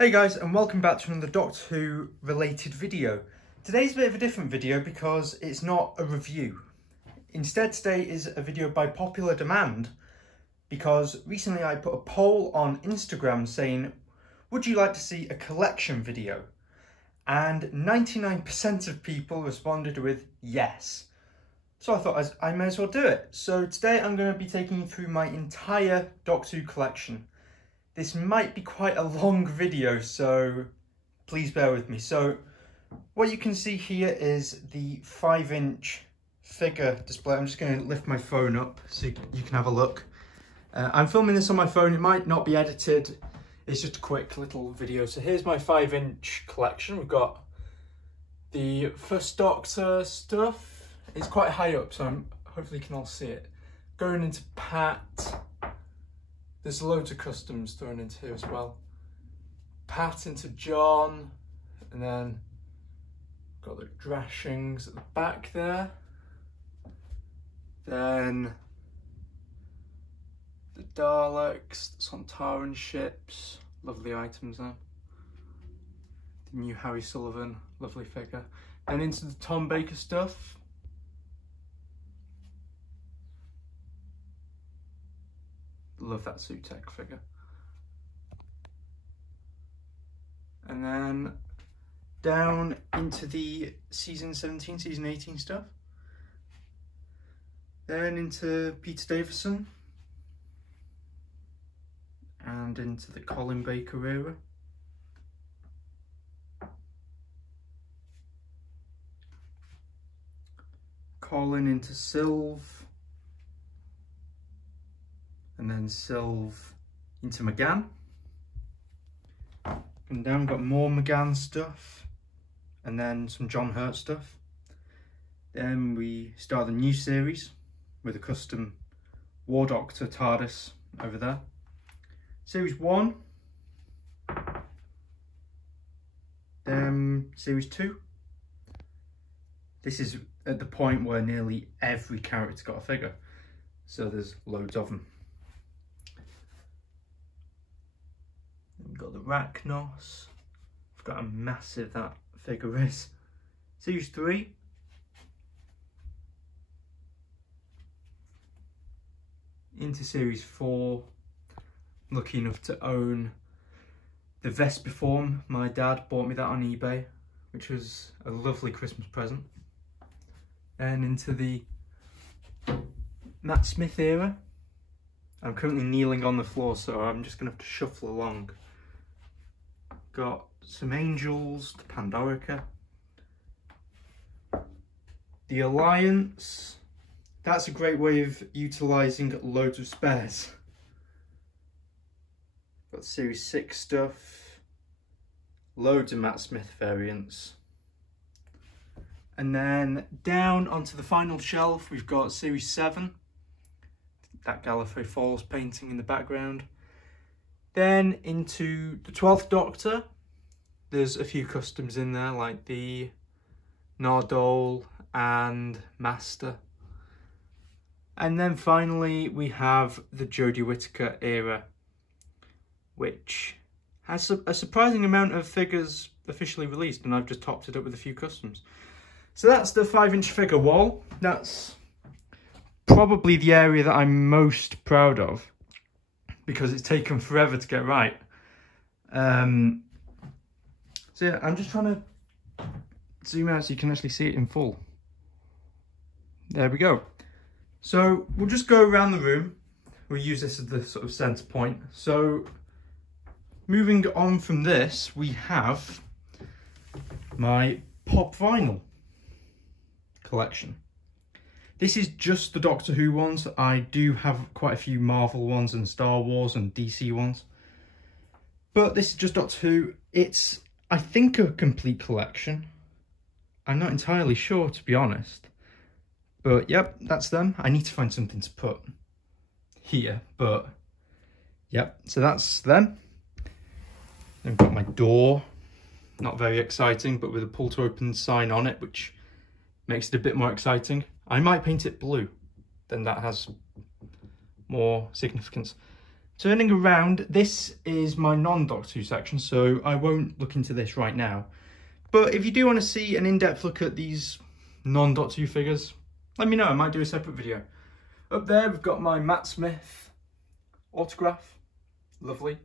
Hey guys, and welcome back to another Doctor Who related video. Today's a bit of a different video because it's not a review. Instead, today is a video by popular demand because recently I put a poll on Instagram saying, would you like to see a collection video? And 99% of people responded with yes. So I thought I may as well do it. So today I'm going to be taking you through my entire Doctor Who collection. This might be quite a long video, so please bear with me. So what you can see here is the 5-inch figure display. I'm just going to lift my phone up so you can have a look. I'm filming this on my phone. It might not be edited. It's just a quick little video. So here's my 5-inch collection. We've got the First Doctor stuff. It's quite high up, so hopefully you can all see it. Going into Pat. There's loads of customs thrown into here as well. Pat into John, and then got the Drashings at the back there. Then the Daleks, the Sontaran ships, lovely items there. The new Harry Sullivan, lovely figure. Then into the Tom Baker stuff. Love that Sutekh figure. And then down into the season 17, season 18 stuff. Then into Peter Davison. And into the Colin Baker era. Colin into Sylv. And then Sylv into McGann. And down we've got more McGann stuff. And then some John Hurt stuff. Then we start a new series with a custom War Doctor TARDIS over there. Series 1. Then Series 2. This is at the point where nearly every character's got a figure. So there's loads of them. We've got the Rachnos. We've got how massive that figure is. Series 3. Into Series 4. Lucky enough to own the Vespiform. My dad bought me that on eBay, which was a lovely Christmas present. And into the Matt Smith era. I'm currently kneeling on the floor, so I'm just going to have to shuffle along. Got some Angels, the Pandorica. The Alliance. That's a great way of utilising loads of spares. Got Series 6 stuff. Loads of Matt Smith variants. And then down onto the final shelf, we've got Series 7. That Gallifrey Falls painting in the background. Then into the 12th Doctor, there's a few customs in there like the Nardole and Master. And then finally we have the Jodie Whittaker era, which has a surprising amount of figures officially released, and I've just topped it up with a few customs. So that's the 5-inch figure wall. That's probably the area that I'm most proud of, because it's taken forever to get right. So yeah, I'm just trying to zoom out so you can actually see it in full. There we go. So we'll just go around the room. We'll use this as the sort of centre point. So moving on from this, we have my pop vinyl collection. This is just the Doctor Who ones. I do have quite a few Marvel ones and Star Wars and DC ones. But this is just Doctor Who. It's, I think, a complete collection. I'm not entirely sure, to be honest. But yep, that's them. I need to find something to put here, but yep, so that's them. Then I've got my door. Not very exciting, but with a pull to open sign on it, which makes it a bit more exciting. I might paint it blue, then that has more significance. Turning around, this is my non-Doctor Who section, so I won't look into this right now. But if you do want to see an in-depth look at these non-Doctor Who figures, let me know, I might do a separate video. Up there we've got my Matt Smith autograph, lovely.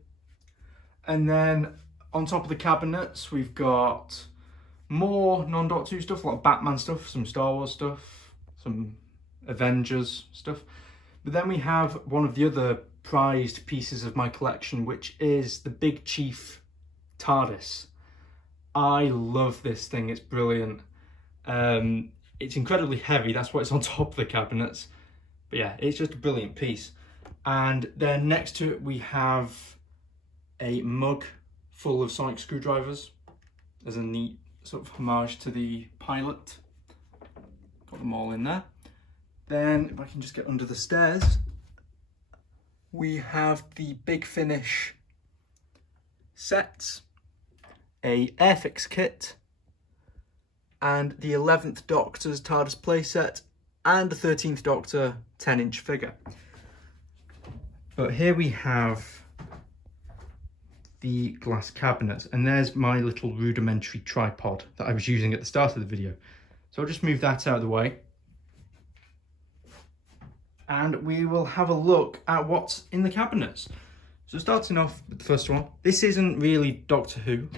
And then on top of the cabinets we've got more non-Doctor Who stuff, like Batman stuff, some Star Wars stuff, some Avengers stuff. But then we have one of the other prized pieces of my collection, which is the Big Chief TARDIS. I love this thing, it's brilliant. It's incredibly heavy, that's why it's on top of the cabinets. But yeah, it's just a brilliant piece. And then next to it we have a mug full of sonic screwdrivers as a neat sort of homage to the pilot. Got them all in there. Then if I can just get under the stairs, we have the Big Finish sets, a Airfix kit, and the 11th Doctor's TARDIS playset, and a 13th Doctor 10-inch figure. But here we have the glass cabinet, and there's my little rudimentary tripod that I was using at the start of the video. So I'll just move that out of the way. And we will have a look at what's in the cabinets. So starting off with the first one, this isn't really Doctor Who,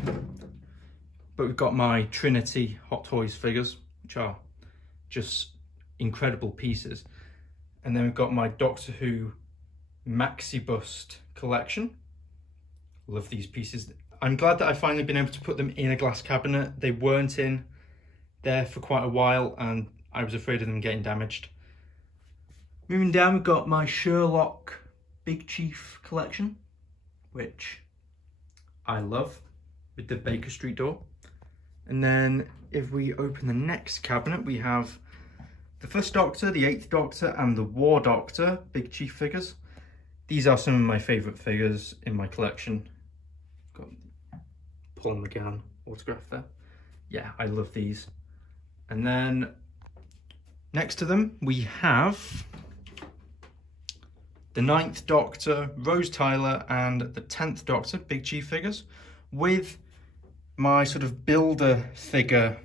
but we've got my Trinity Hot Toys figures, which are just incredible pieces. And then we've got my Doctor Who Maxi Bust collection. Love these pieces. I'm glad that I've finally been able to put them in a glass cabinet. They weren't in there for quite a while and I was afraid of them getting damaged. Moving down, we've got my Sherlock Big Chief collection, which I love, with the Baker Street door. And then if we open the next cabinet, we have the First Doctor, the 8th Doctor, and the War Doctor Big Chief figures. These are some of my favourite figures in my collection. Got Paul McGann autograph there. Yeah, I love these. And then next to them, we have the 9th Doctor, Rose Tyler, and the 10th Doctor Big Chief figures, with my sort of builder figure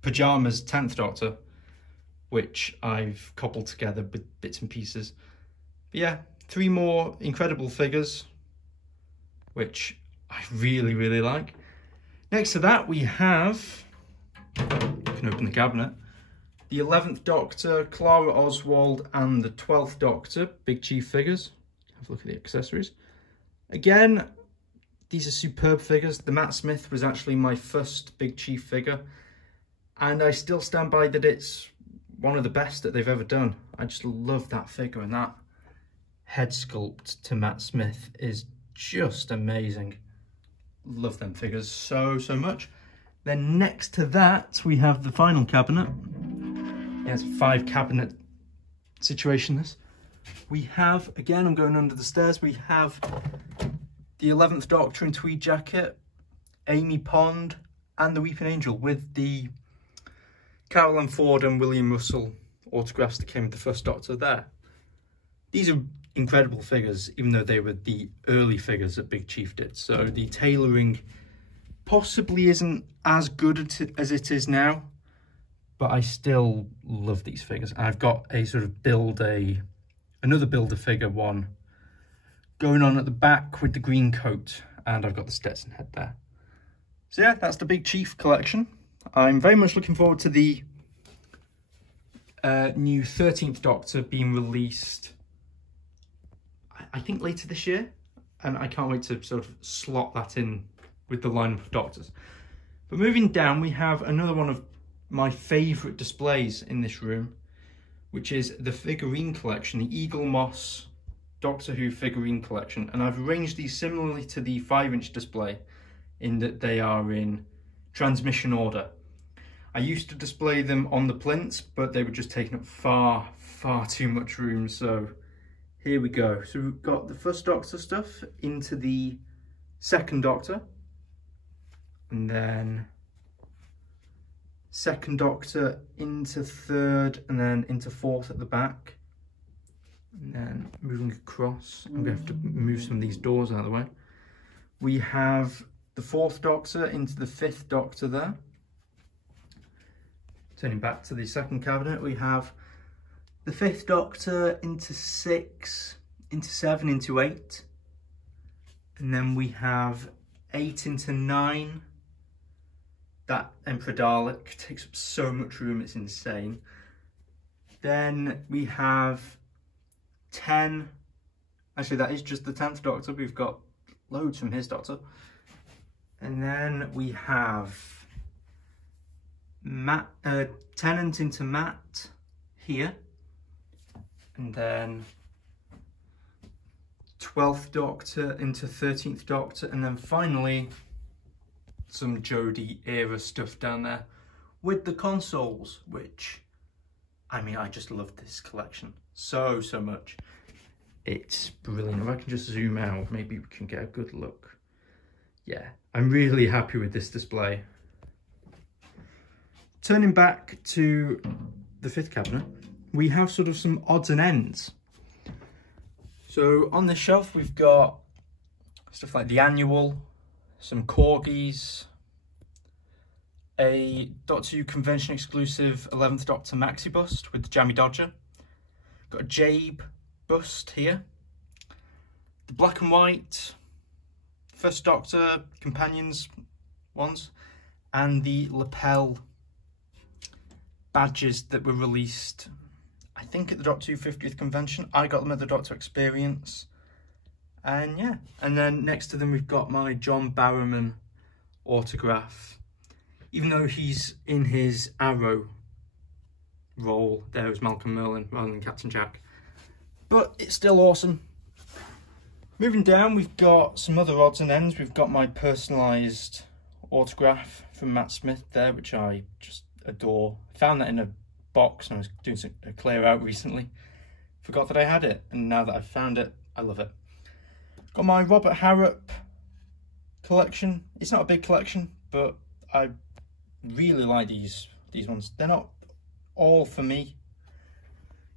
pyjamas 10th Doctor, which I've cobbled together with bits and pieces. But yeah, 3 more incredible figures, which I really, really like. Next to that, we have, you can open the cabinet, the 11th Doctor, Clara Oswald, and the 12th Doctor Big Chief figures. Have a look at the accessories. Again, these are superb figures. The Matt Smith was actually my first Big Chief figure, and I still stand by that it's one of the best that they've ever done. I just love that figure, and that head sculpt to Matt Smith is just amazing. Love them figures so much. Then next to that, we have the final cabinet. Yeah, it's a 5 cabinet situation, this. We have, again, I'm going under the stairs, we have the 11th Doctor in tweed jacket, Amy Pond, and the Weeping Angel, with the Carol Ann Ford and William Russell autographs that came with the First Doctor there. These are incredible figures, even though they were the early figures that Big Chief did. So the tailoring possibly isn't as good as it is now, but I still love these figures. I've got a sort of another Build-A-Figure one going on at the back with the green coat, and I've got the Stetson head there. So yeah, that's the Big Chief collection. I'm very much looking forward to the new 13th Doctor being released, I think later this year, and I can't wait to sort of slot that in with the lineup of Doctors. But moving down, we have another one of my favourite displays in this room, which is the figurine collection, the Eaglemoss Doctor Who figurine collection. And I've arranged these similarly to the 5-inch display in that they are in transmission order. I used to display them on the plinths, but they were just taking up far too much room, so here we go. So we've got the First Doctor stuff into the 2nd Doctor, and then 2nd Doctor into 3rd, and then into 4th at the back. And then moving across, I'm going to have to move some of these doors out of the way. We have the 4th Doctor into the 5th Doctor there. Turning back to the 2nd cabinet, we have the 5th Doctor into 6, into 7, into 8. And then we have 8 into 9. That Emperor Dalek takes up so much room, it's insane. Then we have 10. Actually, that is just the 10th Doctor. We've got loads from his Doctor. And then we have Tennant into Matt here. And then 12th Doctor into 13th Doctor. And then finally, some Jodie era stuff down there with the consoles, which, I mean, I just love this collection so much. It's brilliant. If I can just zoom out, maybe we can get a good look. Yeah, I'm really happy with this display. Turning back to the 5th cabinet, we have sort of some odds and ends. So on this shelf, we've got stuff like the Annual, some Corgis, a Doctor Who convention exclusive 11th Doctor Maxi bust with the Jammy Dodger. Got a Jabe bust here. The black and white 1st Doctor companions ones, and the lapel badges that were released, I think, at the Doctor Who 50th convention. I got them at the Doctor Experience. And yeah, and then next to them we've got my John Barrowman autograph. Even though he's in his Arrow role there as Malcolm Merlin rather than Captain Jack. But it's still awesome. Moving down, we've got some other odds and ends. We've got my personalised autograph from Matt Smith there, which I just adore. I found that in a box when I was doing a clear out recently. Forgot that I had it, and now that I've found it, I love it. Got my Robert Harrop collection. It's not a big collection, but I really like these ones. They're not all for me.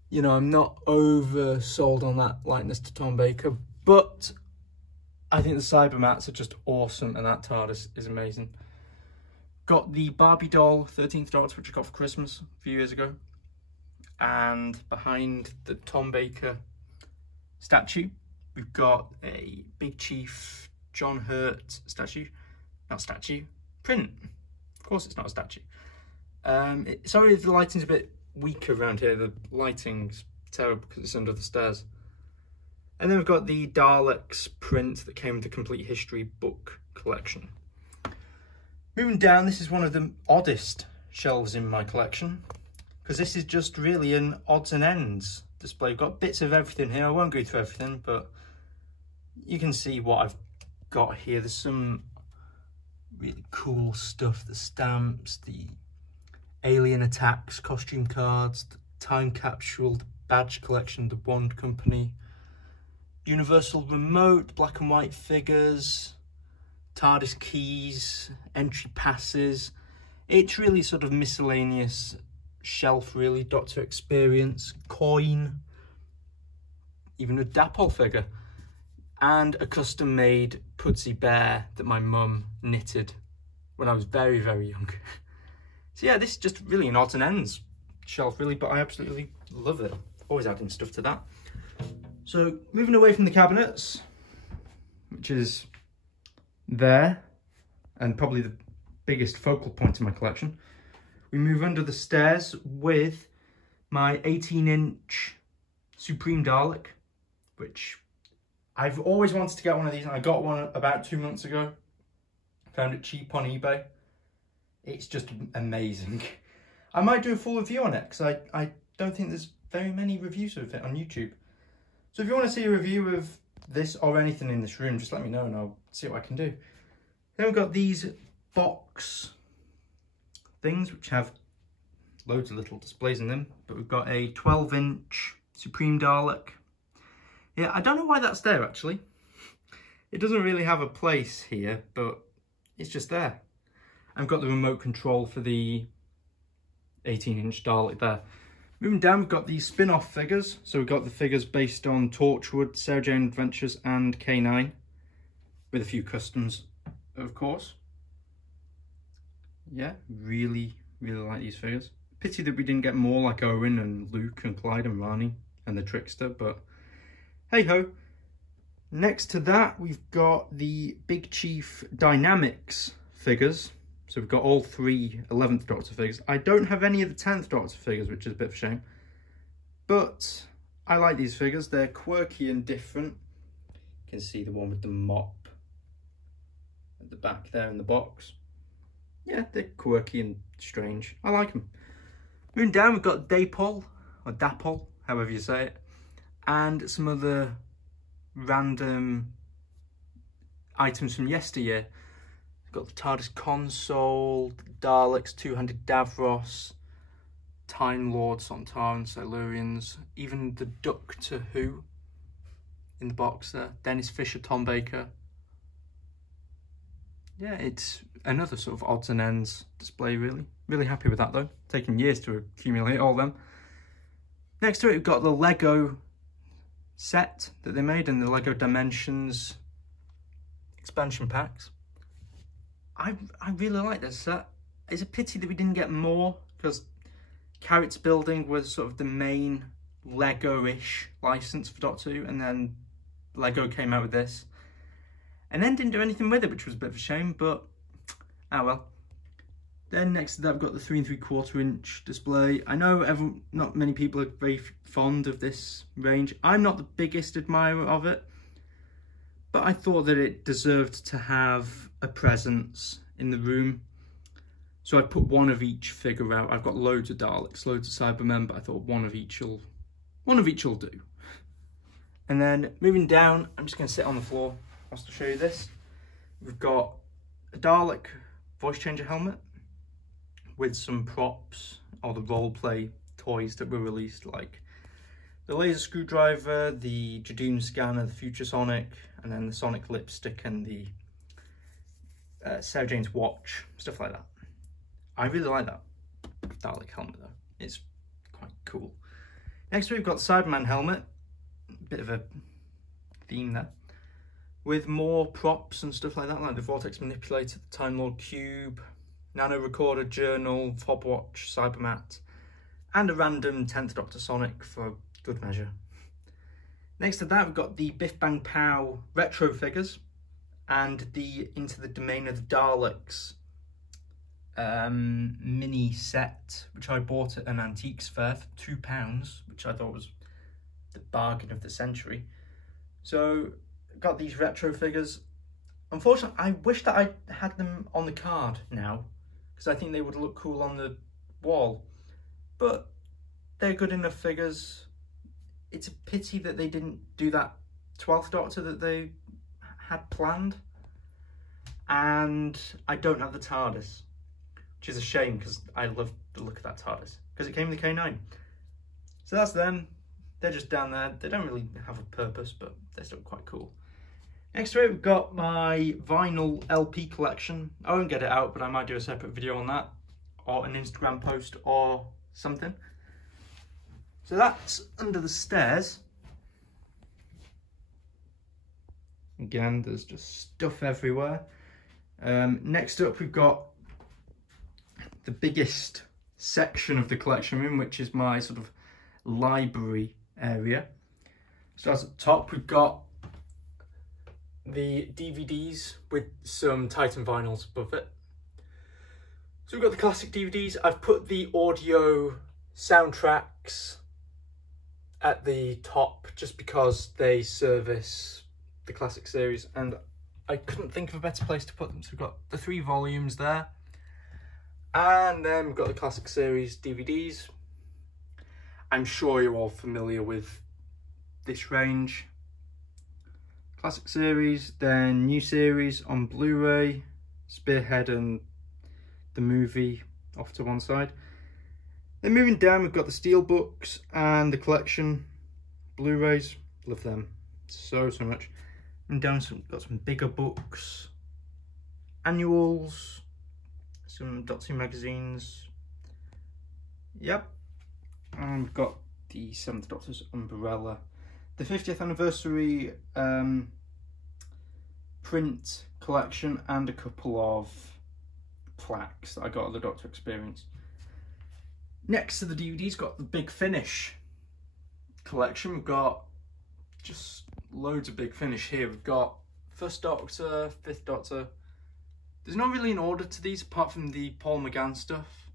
You know, I'm not over sold on that likeness to Tom Baker, but I think the Cybermats are just awesome, and that TARDIS is amazing. Got the Barbie doll 13th Doctor, which I got for Christmas a few years ago. And behind the Tom Baker statue, we've got a Big Chief John Hurt statue. Not statue, print. Of course it's not a statue. Sorry if the lighting's a bit weaker around here. The lighting's terrible because it's under the stairs. And then we've got the Daleks print that came with the Complete History book collection. Moving down, this is one of the oddest shelves in my collection, because this is just really an odds and ends display. We've got bits of everything here. I won't go through everything, but you can see what I've got here. There's some really cool stuff, the stamps, the Alien Attacks costume cards, the time capsule, the badge collection, the Wand Company, Universal Remote, black and white figures, TARDIS keys, entry passes. It's really sort of miscellaneous shelf, really. Doctor Experience, coin, even a Dapol figure, and a custom-made Pudsey Bear that my mum knitted when I was very, very young. So yeah, this is just really an odds and ends shelf, really, but I absolutely love it. Always adding stuff to that. So moving away from the cabinets, which is there, and probably the biggest focal point in my collection, we move under the stairs with my 18-inch Supreme Dalek, which I've always wanted to get one of these, and I got one about 2 months ago. Found it cheap on eBay. It's just amazing. I might do a full review on it, because I don't think there's very many reviews of it on YouTube. So if you want to see a review of this or anything in this room, just let me know and I'll see what I can do. Then we've got these box things, which have loads of little displays in them, but we've got a 12-inch Supreme Dalek. Yeah, I don't know why that's there, actually. It doesn't really have a place here, but it's just there. I've got the remote control for the 18-inch Dalek there. Moving down, we've got the spin-off figures. So we've got the figures based on Torchwood, Sarah Jane Adventures and K9, with a few customs, of course. Yeah, really like these figures. Pity that we didn't get more like Owen and Luke and Clyde and Rani and the Trickster, but hey ho. Next to that, we've got the Big Chief Dynamics figures. So we've got all three 11th Doctor figures. I don't have any of the 10th Doctor figures, which is a bit of a shame. But I like these figures. They're quirky and different. You can see the one with the mop at the back there in the box. Yeah, they're quirky and strange. I like them. Moving down, we've got Dapol, or Dapol, however you say it, and some other random items from yesteryear. We've got the TARDIS console, the Daleks, two-handed Davros, Time Lord, Sontarans, Silurians, even the Doctor Who in the box there, Dennis Fisher, Tom Baker. Yeah, it's another sort of odds and ends display, really. Really happy with that, though. Taking years to accumulate all them. Next to it, we've got the Lego set that they made and the Lego Dimensions expansion packs. I really like this set. It's a pity that we didn't get more, because Character Building was sort of the main Lego-ish license for Doctor Who, and then Lego came out with this. And then didn't do anything with it, which was a bit of a shame, but ah well. Then next to that, I've got the 3 3/4 inch display. I know not many people are very fond of this range. I'm not the biggest admirer of it, but I thought that it deserved to have a presence in the room. So I put one of each figure out. I've got loads of Daleks, loads of Cybermen, but I thought one of each will do. And then moving down, I'm just going to sit on the floor to show you this. We've got a Dalek voice changer helmet with some props or the role play toys that were released, like the laser screwdriver, the Jadoon scanner, the Future Sonic, and then the Sonic lipstick and the Sarah Jane's watch, stuff like that. I really like that Dalek helmet though. It's quite cool. Next we've got the Cyberman helmet, bit of a theme there, with more props and stuff like that, like the Vortex Manipulator, the Time Lord Cube, Nano Recorder, Journal, Fobwatch, Cybermat, and a random 10th Doctor Sonic for good measure. Next to that, we've got the Biff Bang Pow retro figures and the Into the Domain of the Daleks mini set, which I bought at an antiques fair for £2, which I thought was the bargain of the century. So got these retro figures. Unfortunately, I wish that I had them on the card now, because I think they would look cool on the wall, but they're good enough figures. It's a pity that they didn't do that 12th Doctor that they had planned, and I don't have the TARDIS, which is a shame because I love the look of that TARDIS, because it came in the K9. So that's them. They're just down there. They don't really have a purpose, but they're still quite cool. Next to it, we've got my vinyl LP collection. I won't get it out, but I might do a separate video on that, or an Instagram post or something. So that's under the stairs. Again, there's just stuff everywhere. Next up, we've got the biggest section of the collection room, which is my sort of library area. So at the top, we've got the DVDs with some Titan vinyls above it. So we've got the classic DVDs. I've put the audio soundtracks at the top just because they service the classic series, and I couldn't think of a better place to put them. So we've got the 3 volumes there, and then we've got the classic series DVDs. I'm sure you're all familiar with this range. Classic series, then new series on Blu-ray, Spearhead and the movie off to one side. Then moving down, we've got the Steelbooks and the collection Blu-rays. Love them so much. And down, got some bigger books, annuals, some Doctor Who magazines. Yep, And we've got the 7th Doctor's umbrella. The 50th anniversary print collection, and a couple of plaques that I got at the Doctor Experience. Next to the DVDs, got the Big Finish collection. We've got just loads of Big Finish here. We've got 1st Doctor, 5th Doctor. There's not really an order to these apart from the Paul McGann stuff,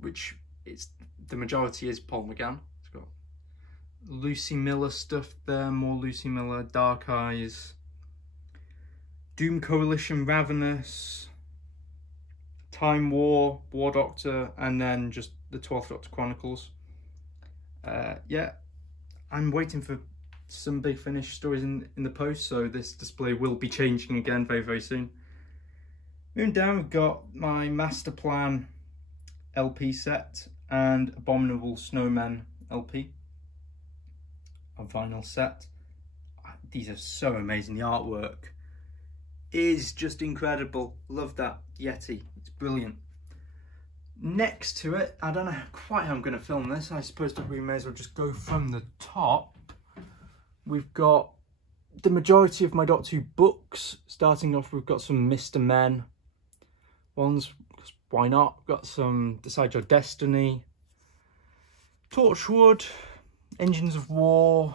which the majority is Paul McGann. It's got Lucy Miller stuff there, more Lucy Miller, Dark Eyes, Doom Coalition, Ravenous, Time War, War Doctor, and then just the 12th Doctor Chronicles. Yeah, I'm waiting for some Big Finish stories in the post, so this display will be changing again very, very soon. Moving down, we've got my Master Plan LP set and Abominable Snowmen LP, a vinyl set. These are so amazing. The artwork is just incredible. Love that Yeti, it's brilliant. Next to it, I don't know quite how I'm going to film this. I suppose that we may as well just go from the top. We've got the majority of my Doctor Who books. Starting off, we've got some Mr. Men ones, because why not? We've got some Decide Your Destiny, Torchwood, Engines of War,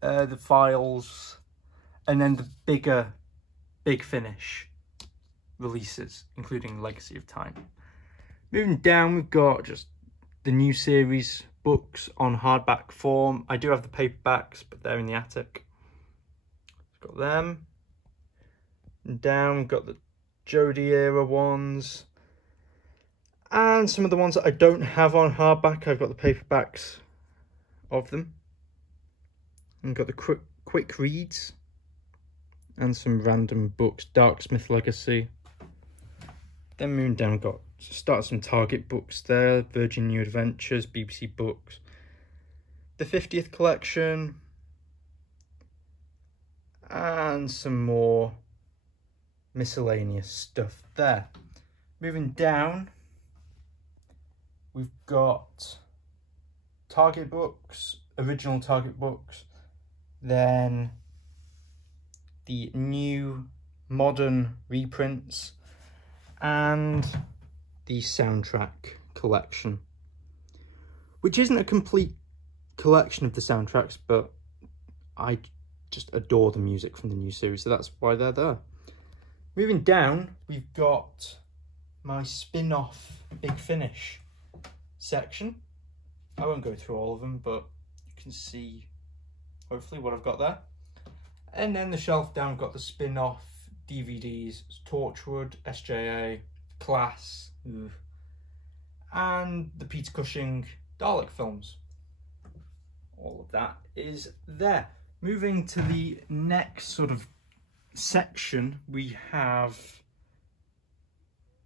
The Files, and then the bigger Big Finish releases, including Legacy of Time. Moving down, we've got just the new series books on hardback form. I do have the paperbacks, but they're in the attic. Got them. And down, we've got the Jodie era ones. And some of the ones that I don't have on hardback, I've got the paperbacks of them. And got the quick reads. And some random books. Darksmith Legacy. Then moving down, got some Target books there. Virgin New Adventures, BBC Books. The 50th collection. And some more miscellaneous stuff there. Moving down, we've got Target books, original Target books, then the new modern reprints, and the soundtrack collection, which isn't a complete collection of the soundtracks, but I just adore the music from the new series, so that's why they're there. Moving down, we've got my spin-off Big Finish section. I won't go through all of them, but you can see hopefully what I've got there. And then the shelf down, got the spin-off DVDs, Torchwood, SJA, Class, and the Peter Cushing Dalek films. All of that is there. Moving to the next sort of section, we have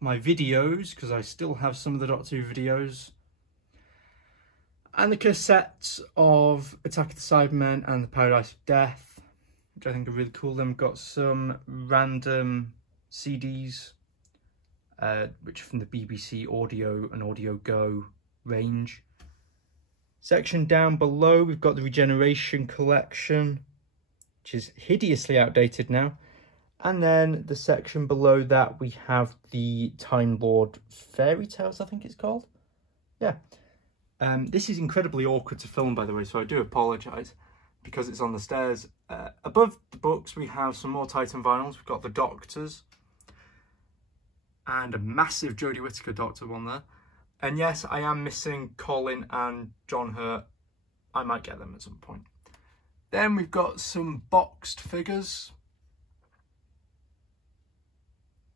my videos, because I still have some of the Doctor Who videos, and the cassettes of Attack of the Cybermen and the Paradise of Death, which I think are really cool. Then we've got some random CDs, which are from the BBC Audio and Audio Go range. Section down below, we've got the Regeneration collection, which is hideously outdated now. And then the section below that, we have the Time Lord Fairy Tales, I think it's called. Yeah. This is incredibly awkward to film, by the way, so I do apologise, because it's on the stairs. Above the books, we have some more Titan vinyls. We've got the Doctors, and a massive Jodie Whittaker Doctor one there. And yes, I am missing Colin and John Hurt. I might get them at some point. Then we've got some boxed figures.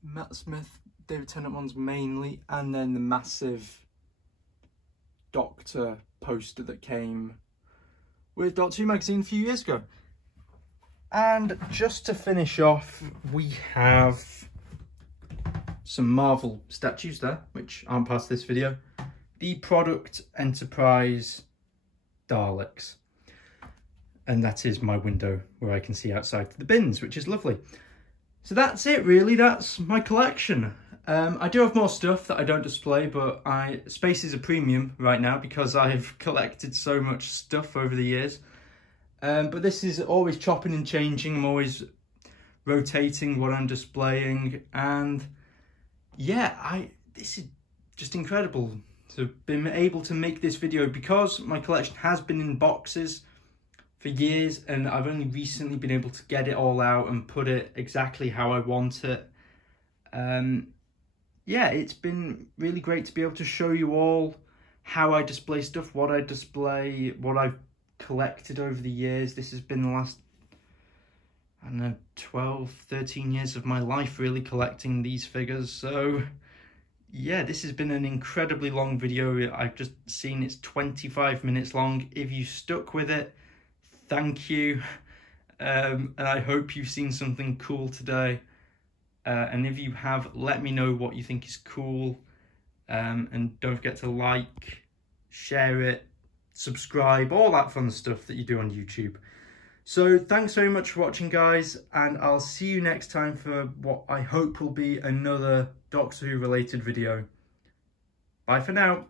Matt Smith, David Tennant ones mainly, and then the massive Doctor poster that came with Doctor Who magazine a few years ago. And just to finish off, we have some Marvel statues there, which aren't part of this video. The Product Enterprise Daleks. And that is my window where I can see outside the bins, which is lovely. So that's it really, that's my collection. I do have more stuff that I don't display, but space is a premium right now because I've collected so much stuff over the years. But this is always chopping and changing. I'm always rotating what I'm displaying, and yeah, this is just incredible to have been able to make this video because my collection has been in boxes for years, and I've only recently been able to get it all out and put it exactly how I want it. Yeah, it's been really great to be able to show you all how I display stuff, what I display, what I've collected over the years. This has been the last, I don't know, 12, 13 years of my life really collecting these figures. So yeah, this has been an incredibly long video. I've just seen it's 25 minutes long. If you stuck with it, thank you. And I hope you've seen something cool today. And if you have, let me know what you think is cool. And don't forget to like, share it, subscribe, all that fun stuff that you do on YouTube. So thanks very much for watching, guys, and I'll see you next time for what I hope will be another Doctor Who related video. Bye for now.